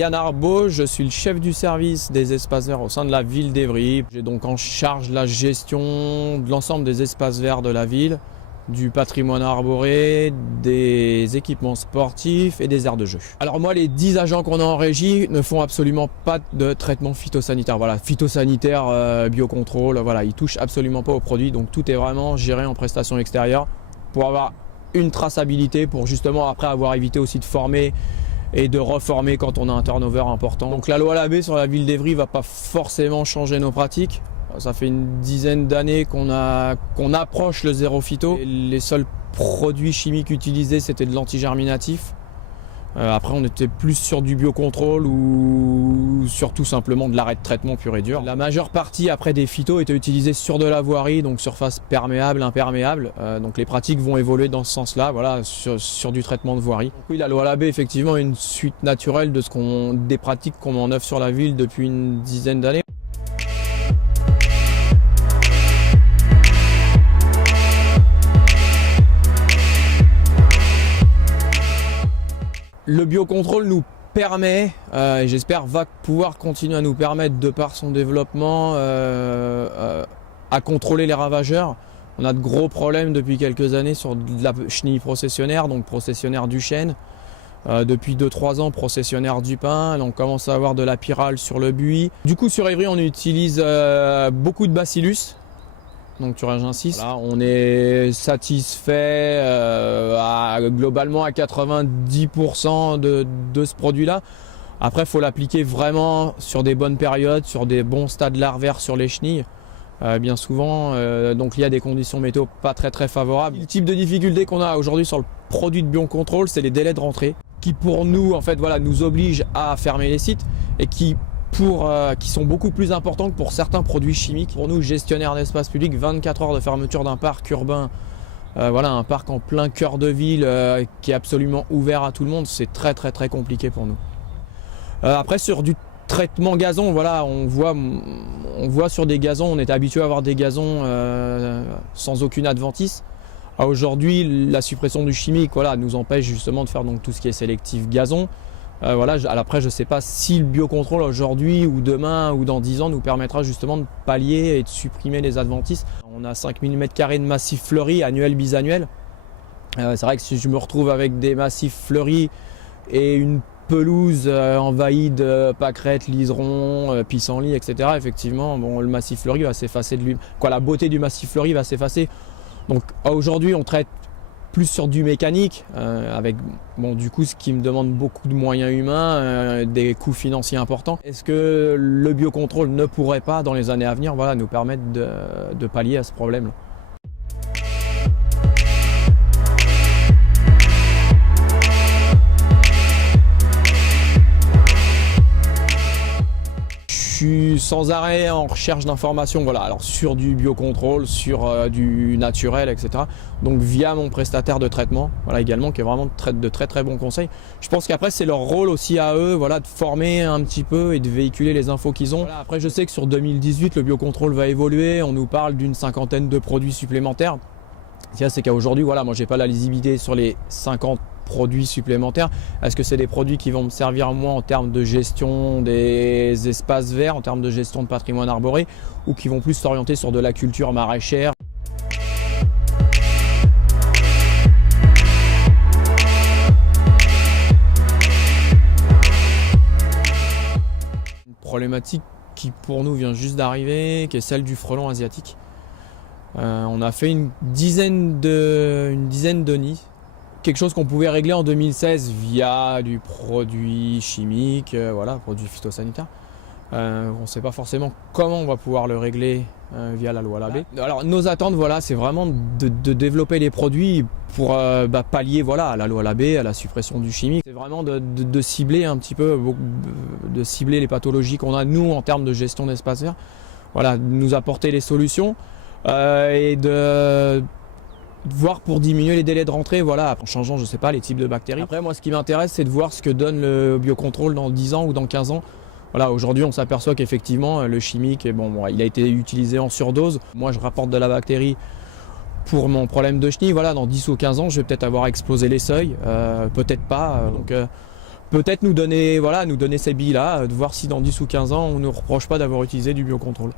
Yann Arbeau, je suis le chef du service des espaces verts au sein de la ville d'Évry. J'ai donc en charge la gestion de l'ensemble des espaces verts de la ville, du patrimoine arboré, des équipements sportifs et des aires de jeu. Alors moi, les 10 agents qu'on a en régie ne font absolument pas de traitement phytosanitaire. Voilà, phytosanitaire, biocontrôle, voilà, ils touchent absolument pas aux produits. Donc tout est vraiment géré en prestation extérieure pour avoir une traçabilité, pour justement après avoir évité aussi de former et de reformer quand on a un turnover important. Donc la loi Labbé sur la ville d'Évry va pas forcément changer nos pratiques. Ça fait une dizaine d'années qu'on approche le zéro phyto. Et les seuls produits chimiques utilisés, c'était de l'antigerminatif. Après, on était plus sur du biocontrôle ou sur tout simplement de l'arrêt de traitement pur et dur. La majeure partie après des phytos était utilisée sur de la voirie, donc surface perméable, imperméable. Donc les pratiques vont évoluer dans ce sens-là, voilà, sur du traitement de voirie. Donc oui, la loi Labbé, effectivement, est une suite naturelle de des pratiques qu'on met en œuvre sur la ville depuis une dizaine d'années. Le biocontrôle nous permet, et j'espère va pouvoir continuer à nous permettre de par son développement à contrôler les ravageurs. On a de gros problèmes depuis quelques années sur de la chenille processionnaire, donc processionnaire du chêne. Depuis 2-3 ans, processionnaire du pin. On commence à avoir de la pyrale sur le buis. Du coup, sur Évry, on utilise beaucoup de bacillus. Donc j'insiste, voilà, on est satisfait globalement à 90% de ce produit-là. Après, il faut l'appliquer vraiment sur des bonnes périodes, sur des bons stades larvaires sur les chenilles. Bien souvent, donc il y a des conditions météo pas très favorables. Le type de difficulté qu'on a aujourd'hui sur le produit de biocontrôle, c'est les délais de rentrée qui pour nous, en fait, voilà, nous obligent à fermer les sites et qui sont beaucoup plus importants que pour certains produits chimiques. Pour nous, gestionnaires d'espace public, 24 heures de fermeture d'un parc urbain, voilà, un parc en plein cœur de ville qui est absolument ouvert à tout le monde, c'est très compliqué pour nous. Après, sur du traitement gazon, voilà, on voit sur des gazons, on est habitué à avoir des gazons sans aucune adventice. Aujourd'hui, la suppression du chimique, voilà, nous empêche justement de faire donc tout ce qui est sélectif gazon. Voilà, après, je ne sais pas si le biocontrôle aujourd'hui ou demain ou dans 10 ans nous permettra justement de pallier et de supprimer les adventices. On a 5000 m² de massifs fleuris annuels, bisannuels. C'est vrai que si je me retrouve avec des massifs fleuris et une pelouse envahie de pâquerettes, liserons, pissenlits, etc., effectivement, bon, le massif fleuri va s'effacer de lui. La beauté du massif fleuri va s'effacer. Donc aujourd'hui, on traite plus sur du mécanique, avec bon, du coup ce qui me demande beaucoup de moyens humains, des coûts financiers importants. Est-ce que le biocontrôle ne pourrait pas, dans les années à venir, voilà, nous permettre de pallier à ce problème-là ? Je suis sans arrêt en recherche d'informations, voilà, alors sur du biocontrôle, sur du naturel, etc. Donc via mon prestataire de traitement, voilà, également, qui est vraiment de très bons conseils. Je pense qu'après c'est leur rôle aussi à eux, voilà, de former un petit peu et de véhiculer les infos qu'ils ont. Voilà, après je sais que sur 2018 le biocontrôle va évoluer, on nous parle d'une 50aine de produits supplémentaires. C'est qu'aujourd'hui, voilà, moi j'ai pas la lisibilité sur les 50 produits supplémentaires. Est-ce que c'est des produits qui vont me servir moi en termes de gestion des espaces verts, en termes de gestion de patrimoine arboré, ou qui vont plus s'orienter sur de la culture maraîchère? Une problématique qui pour nous vient juste d'arriver, qui est celle du frelon asiatique. On a fait une dizaine de nids. Quelque chose qu'on pouvait régler en 2016 via du produit chimique, voilà, produit phytosanitaire. On ne sait pas forcément comment on va pouvoir le régler via la loi Labbé. Alors nos attentes, voilà, c'est vraiment de développer les produits pour pallier, voilà, à la loi Labbé, à la suppression du chimique. C'est vraiment de cibler un petit peu, de cibler les pathologies qu'on a nous en termes de gestion d'espace vert. Voilà, de nous apporter les solutions et de voir pour diminuer les délais de rentrée, voilà, en changeant, je sais pas, les types de bactéries. Après, moi, ce qui m'intéresse, c'est de voir ce que donne le biocontrôle dans 10 ans ou dans 15 ans. Voilà, aujourd'hui, on s'aperçoit qu'effectivement, le chimique, bon, il a été utilisé en surdose. Moi, je rapporte de la bactérie pour mon problème de chenille. Voilà, dans 10 ou 15 ans, je vais peut-être avoir explosé les seuils, peut-être pas. Donc, peut-être nous donner ces billes-là, de voir si dans 10 ou 15 ans, on ne nous reproche pas d'avoir utilisé du biocontrôle.